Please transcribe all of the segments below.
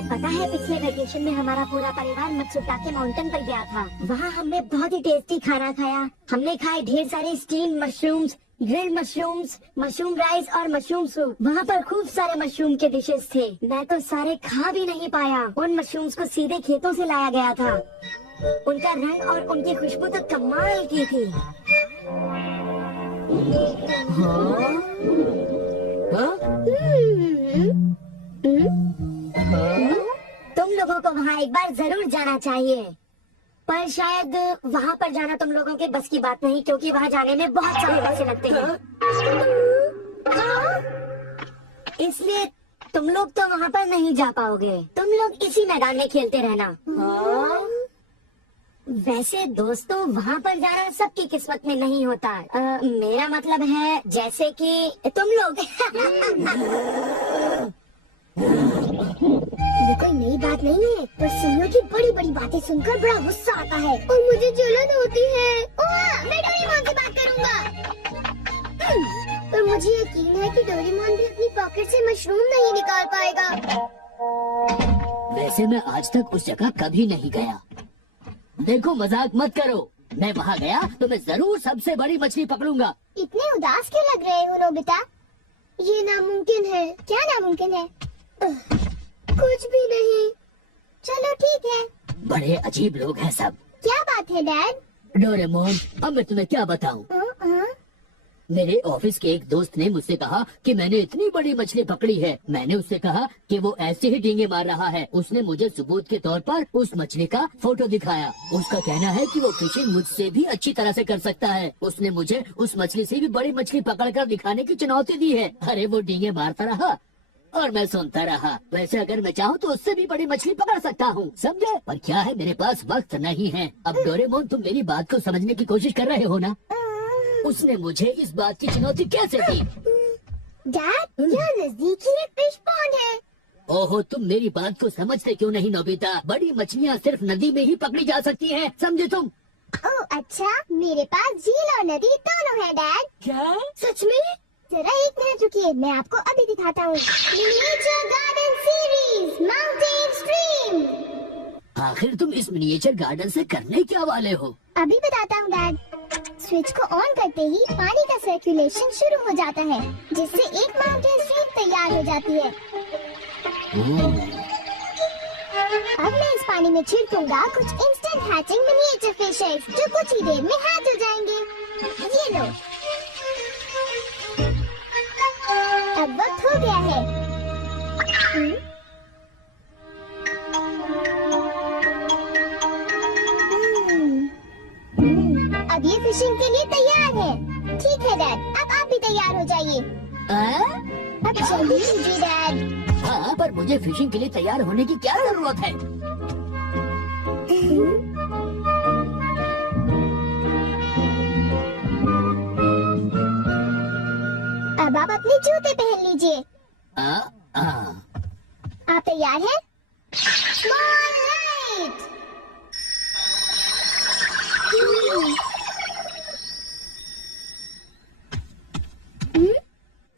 तुम्हें पता है पिछले वेकेशन में हमारा पूरा परिवार मत्सुटाके माउंटेन पर गया था। वहाँ हमने बहुत ही टेस्टी खाना खाया। हमने खाए ढेर सारे steam mushrooms, grilled mushrooms, mushroom rice और मशरूम सूप। वहाँ पर खूब सारे मशरूम के डिशेस थे। मैं तो सारे खा भी नहीं पाया। उन मशरूम्स को सीधे खेतों से लाया गया था। उनका रंग और उनकी खुशबू तो कमाल की थी। तुम लोगों को वहाँ एक बार जरूर जाना चाहिए, पर शायद वहाँ पर जाना तुम लोगों के बस की बात नहीं, क्योंकि वहाँ जाने में बहुत सारे पैसे लगते हैं। इसलिए तुम लोग तो वहाँ पर नहीं जा पाओगे। तुम लोग इसी मैदान में खेलते रहना। वैसे दोस्तों, वहाँ पर जाना सबकी किस्मत में नहीं होता। मेरा मतलब है जैसे कि तुम लोग। ये कोई नई बात नहीं है, पर सुनियो की बड़ी बड़ी बातें सुनकर बड़ा गुस्सा आता है और मुझे जलन होती है। मैं डोरेमोन से बात करूँगा। पर मुझे यकीन है कि डोरेमोन भी अपनी पॉकेट से मशरूम नहीं निकाल पाएगा। वैसे मैं आज तक उस जगह कभी नहीं गया। देखो, मजाक मत करो। मैं वहाँ गया तो मैं जरूर सबसे बड़ी मछली पकड़ूंगा। इतने उदास क्यों लग रहे हो नोबिता? ये नामुमकिन है। क्या नामुमकिन है? कुछ भी नहीं। चलो ठीक है। बड़े अजीब लोग हैं सब। क्या बात है डैड? डोरेमोन, अब मैं तुम्हें क्या बताऊं? मेरे ऑफिस के एक दोस्त ने मुझसे कहा कि मैंने इतनी बड़ी मछली पकड़ी है। मैंने उससे कहा कि वो ऐसे ही डींगे मार रहा है। उसने मुझे सबूत के तौर पर उस मछली का फोटो दिखाया। उसका कहना है कि वो फिशिंग मुझसे भी अच्छी तरह से कर सकता है। उसने मुझे उस मछली से भी बड़ी मछली पकड़कर दिखाने की चुनौती दी है। अरे वो डींगे मारता रहा और मैं सुनता रहा। वैसे अगर मैं चाहूँ तो उससे भी बड़ी मछली पकड़ सकता हूँ, समझे? पर क्या है, मेरे पास वक्त नहीं है। अब डोरेमोन, तुम मेरी बात को समझने की कोशिश कर रहे हो ना? उसने मुझे इस बात की चुनौती कैसे दी? डैड, यहाँ नजदीक ही एक फिश पॉन्ड है। ओहो, तुम मेरी बात को समझते क्यों नहीं नोबिता? बड़ी मछलियाँ सिर्फ नदी में ही पकड़ी जा सकती हैं, समझे तुम? ओह अच्छा, मेरे पास झील और नदी दोनों है डैड। क्या? सच में? जरा एक मिनट रुकिए, मैं आपको अभी दिखाता हूँ। Miniature garden series mountain stream. आखिर तुम इस मिनिएचर गार्डन से करने क्या वाले हो? अभी बताता हूँ डैड। स्विच को ऑन करते ही पानी का सर्कुलेशन शुरू हो जाता है, जिससे एक माउंटेन स्ट्रीम तैयार हो जाती है। अब मैं इस पानी में छिड़कूंगा कुछ इंस्टेंट हैचिंग मिनिएचर फिशेस, जो कुछ ही देर में हैच हो जाएंगे। ये लो, अब वक्त हो गया है। अब ये फिशिंग के लिए तैयार है। ठीक है डैड, अब आप भी तैयार हो जाइए। अब जल्दी कीजिए डैड। हाँ, पर मुझे फिशिंग के लिए तैयार होने की क्या जरूरत है? अब आप अपने जूते पहन लीजिए। आप तैयार हैं? Small light!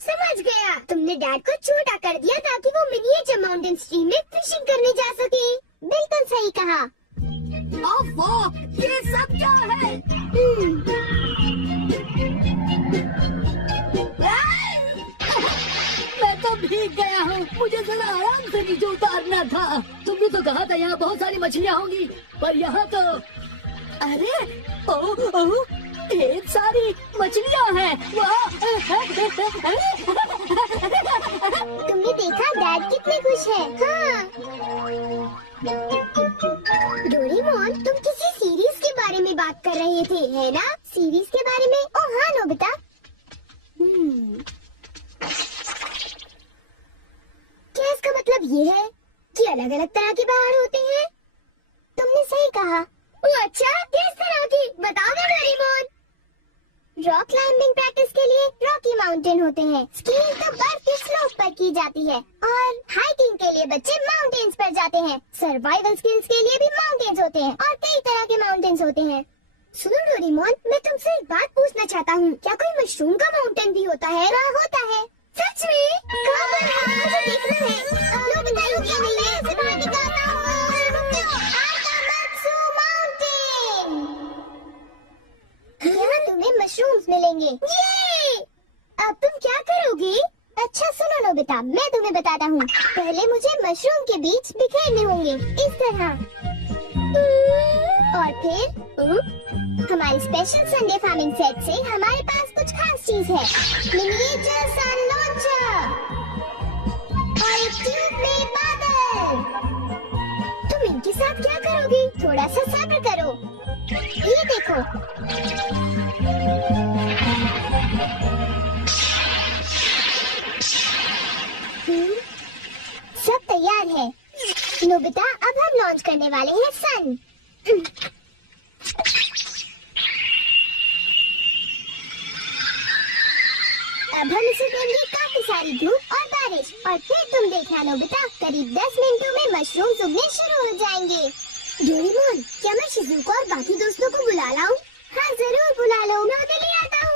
समझ गया, तुमने डैड को छोटा कर दिया ताकि वो मिनिएचर माउंटेन स्ट्रीम में फिशिंग करने जा सके। बिल्कुल सही कहा। ये सब क्या है? मैं तो भीग गया हूँ। मुझे जरा आराम से नीचे उतारना था। तुमने तो कहा था यहाँ बहुत सारी मछलियाँ होंगी, पर यहाँ तो अरे ढेर सारी मछलियाँ हैं। तुमने देखा डैड कितने खुश हैं? हाँ। डोरेमोन, तुम किसी सीरीज के बारे में बात कर रहे थे, है ना? सीरीज के बारे में? ओह हाँ नोबिता। क्या इसका मतलब ये है कि अलग अलग तरह के पहाड़ होते हैं? तुमने सही कहा। ओह अच्छा, किस तरह की? बता दो डोरेमोन। रॉक क्लाइंबिंग प्रैक्टिस के लिए रॉकी माउंटेन होते हैं। स्कीइंग तो बर्फ के स्लोप पर की जाती है, और हाइकिंग के लिए बच्चे माउंटेन्स पर जाते हैं। सर्वाइवल स्किल्स के लिए भी माउंटेन्स होते हैं, और कई तरह के माउंटेन्स होते हैं। सुनो डोरेमोन, मैं तुमसे एक बात पूछना चाहता हूँ। क्या कोई मशरूम का माउंटेन भी होता है? हाँ होता है। सच में? कहाँ पर है? मुझे देखना है। लो बताइए, क्या नहीं है? नोबिता, मैं तुम्हें बताता हूँ। पहले मुझे मशरूम के बीच बिखेरने होंगे, इस तरह। और फिर हमारी स्पेशल संडे फार्मिंग सेट से हमारे पास कुछ खास चीज है। मिनिएचर सन लॉन्चर और एक ट्यूब में बादल। तुम इनके साथ क्या करोगी? थोड़ा सा सब्र करो। ये देखो। सब तैयार है नोबिता, अब हम लॉन्च करने वाले हैं सन। अब हम इसे देंगे काफी सारी धूप और बारिश, और फिर तुम देखना नोबिता, करीब 10 मिनटों में मशरूम उगने शुरू हो जाएंगे। डोरेमोन, क्या मैं शिजुको और बाकी दोस्तों को बुला लाऊं? हाँ जरूर बुला लो, मैं उन्हें ले आता हूँ।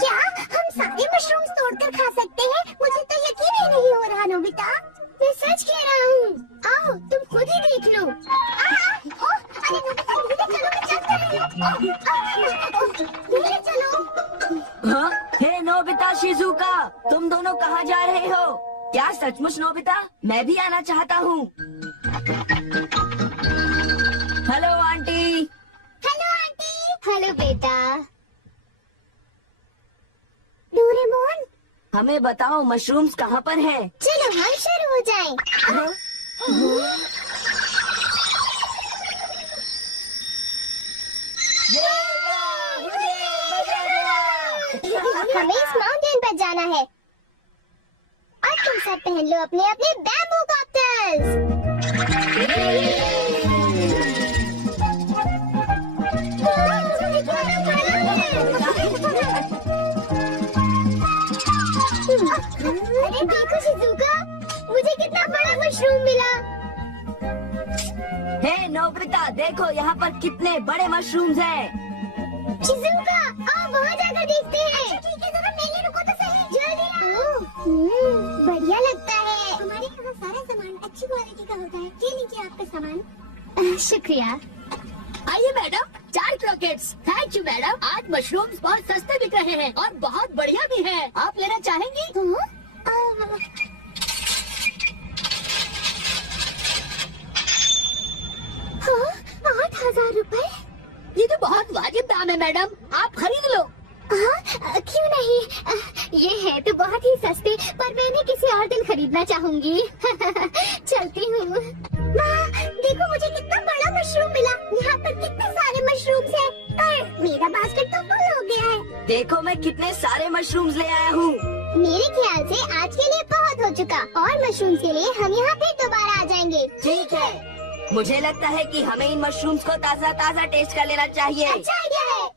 क्या हम सारे मशरूम्स तोड़कर खा सकते हैं? मुझे तो यकीन ही नहीं हो रहा नोबिता। मैं सच कह रहा हूँ। आओ तुम खुद ही देख लो। अरे नोबिता धीरे चलो, मैं चल रही हूँ। धीरे चलो। हाँ? हे नोबिता, शिजुका, तुम दोनों कहाँ जा रहे हो? क्या सचमुच नोबिता? मैं भी आना चाहता हूँ। Hello aunty. Hello aunty. Hello बेटा। डोरेमोन, हमें बताओ मशरूम्स कहाँ पर हैं? चलो हम शुरू हो जाएं। हमें इस माउंटेन पर जाना है। और तुम सब पहन लो अपने अपने बैम्बू कॉप्टर्स। अरे देखो शिजुका, मुझे कितना बड़ा मशरूम मिला। हे नोबिता, देखो यहाँ पर कितने बड़े मशरूम्स हैं। शिजुका, आओ वहाँ जाकर देखते हैं। अच्छा ठीक है, जरा मेले रुको तो सही। जल्दी आओ। बढ़िया लगता है। हमारे यहाँ सारा सामान अच्छी क्वालिटी का होता है। ये लीजिए आपका सामान। शुक्रिया। आइए madam, 4 croquettes. Thank you madam. आज मशरूम्स बहुत सस्ते बिक रहे हैं और बहुत बढ़िया भी है। आप लेना चाहेंगी? हाँ, 8,000 रुपए। ये तो बहुत वाजिब दाम है मैडम, आप खरीद लो। हाँ, क्यों नहीं। ये है तो बहुत ही सस्ते, पर मैं इन्हें किसी और दिन खरीदना चाहूंगी। चलती हूँ। माँ, देखो मुझे कितना बड़ा मशरूम मिला। यहाँ पर कितने सारे मशरूम्स हैं, पर मेरा बास्केट तो फुल हो गया है। देखो मैं कितने सारे मशरूम्स ले आया हूँ। मेरे ख्याल से आज के लिए बहुत हो चुका, और मशरूम्स के लिए हम यहाँ फिर दोबारा आ जाएंगे। ठीक है, मुझे लगता है कि हमें इन मशरूम्स को ताज़ा ताज़ा टेस्ट कर लेना चाहिए। अच्छा आइडिया है।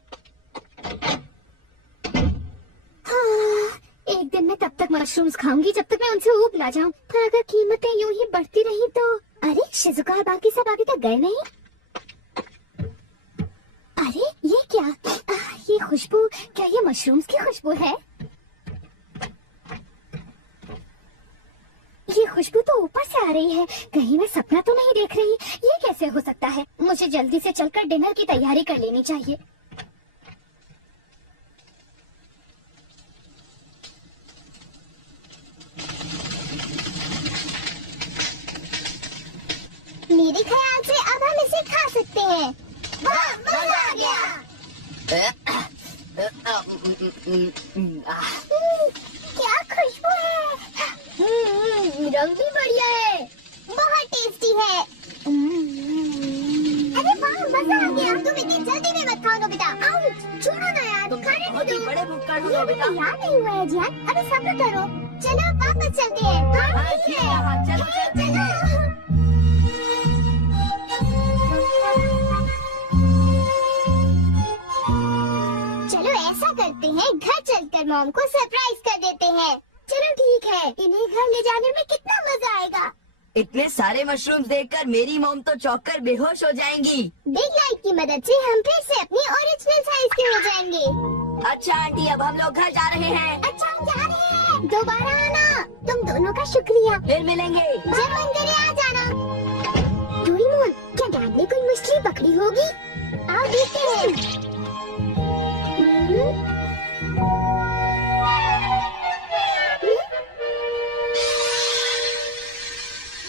हाँ, एक दिन मैं तब तक मशरूम्स खाऊंगी जब तक मैं उनसे ऊब ना जाऊं। पर अगर कीमतें यूं ही बढ़ती रही तो। अरे शिजुका और बाकी सब अभी तक गए नहीं। अरे ये क्या? ये खुशबू, क्या ये मशरूम्स की खुशबू है? ये खुशबू तो ऊपर से आ रही है। कहीं मैं सपना तो नहीं देख रही? ये कैसे हो सकता है? मुझे जल्दी से चलकर डिनर की तैयारी कर लेनी चाहिए। मेरे ख्याल से अब हम इसे खा सकते हैं। वाह, मजा आ गया। क्या खुशबू है। रंग भी बढ़िया है। बहुत टेस्टी है। अरे वाह, मजा आ गया। तुम इतनी जल्दी में मत खाओ नोबिता। आओ, छोड़ो ना यार, खाने बहुत दो। ही बड़े भुक्कड़ हो ये नोबिता। मुझे याद नहीं हुआ है जियान, अभी सब्र करो। चलो वापस चलते हैं। हाँ, ठीक है। चलो चलते हैं। चलो ऐसा करते हैं, घर चलकर मॉम को सरप्राइज कर देते हैं। चलो ठीक है। इन्हें घर ले जाने में कितना मजा आएगा। इतने सारे मशरूम्स देखकर मेरी मॉम तो चौंक कर बेहोश हो जाएंगी। बिग लाइट की मदद से हम फिर से अपनी ओरिजिनल साइज के हो जाएंगे। अच्छा आंटी, अब हम लोग घर जा रहे हैं। अच्छा हम जा रहे हैं, दोबारा आना। तुम दोनों का शुक्रिया। फिर मिलेंगे। जब मन करे आ जाना। डोरेमोन, क्या डैड ने कोई मछली पकड़ी होगी? आओ देखते हैं।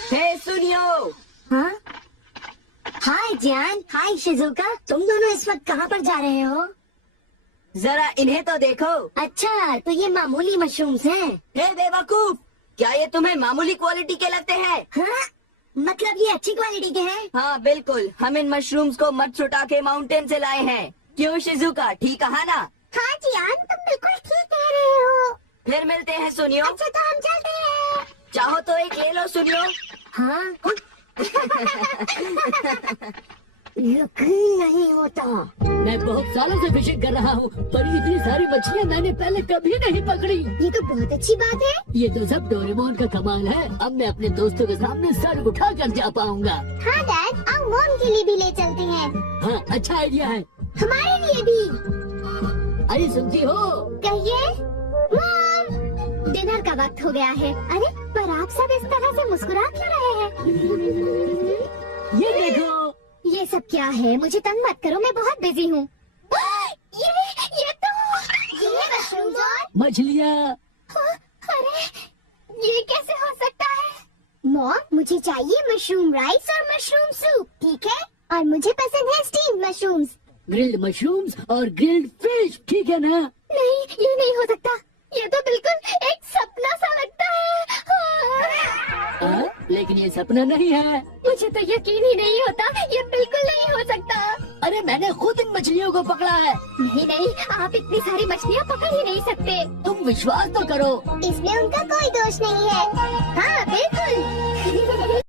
हे सुनियो। हाँ? हाय जान, हाय शिजुका, तुम दोनों इस वक्त कहाँ पर जा रहे हो? जरा इन्हें तो देखो। अच्छा, तो ये मामूली मशरूम्स हैं। हे बेवकूफ, क्या ये तुम्हें मामूली क्वालिटी के लगते हैं? हाँ? मतलब ये अच्छी क्वालिटी के हैं? हाँ बिल्कुल, हम इन मशरूम्स को मत्सुटा के माउंटेन से लाए हैं। क्यों शिजुका, ठीक कहा ना? हाँ जियान, तुम बिल्कुल ठीक कह रहे हो। फिर मिलते हैं सुनियो। अच्छा तो हम चलते हैं। चाहो तो एक ले लो सुनियो। हाँ? यकीन नहीं होता। मैं बहुत सालों से फिशिंग कर रहा हूँ, पर इतनी सारी मछलियाँ मैंने पहले कभी नहीं पकड़ी। ये तो बहुत अच्छी बात है। ये तो सब डोरेमोन का कमाल है। अब मैं अपने दोस्तों के सामने सर उठा कर जा पाऊंगा। हाँ डैड, आओ मॉम के लिए भी ले चलते हैं। हाँ, अच्छा आइडिया है। हमारे लिए भी। अरे सुनती हो? कहिए। मॉम, डिनर का वक्त हो गया है। अरे पर आप सब इस तरह से मुस्कुरा क्यों रहे हैं? ये देखो। ये सब क्या है? मुझे तंग मत करो, मैं बहुत बिजी हूँ। ये तो ये मशरूम और मछलियाँ। अरे ये कैसे हो सकता है? मॉम, मुझे चाहिए मशरूम राइस और मशरूम सूप, ठीक है? और मुझे पसंद है स्टीम मशरूम्स। ग्रिल्ड मशरूम्स और ग्रिल्ड फिश, ठीक है ना? नहीं, ये नहीं हो सकता। ये तो बिल्कुल एक सपना सा लगता है। लेकिन ये सपना नहीं है। मुझे तो यकीन ही नहीं होता, ये बिल्कुल नहीं हो सकता। अरे मैंने खुद इन मछलियों को पकड़ा है। नहीं नहीं, आप इतनी सारी मछलियाँ पकड़ ही नहीं सकते। तुम विश्वास तो करो। इसमें उनका कोई दोष नहीं है। हाँ बिल्कुल।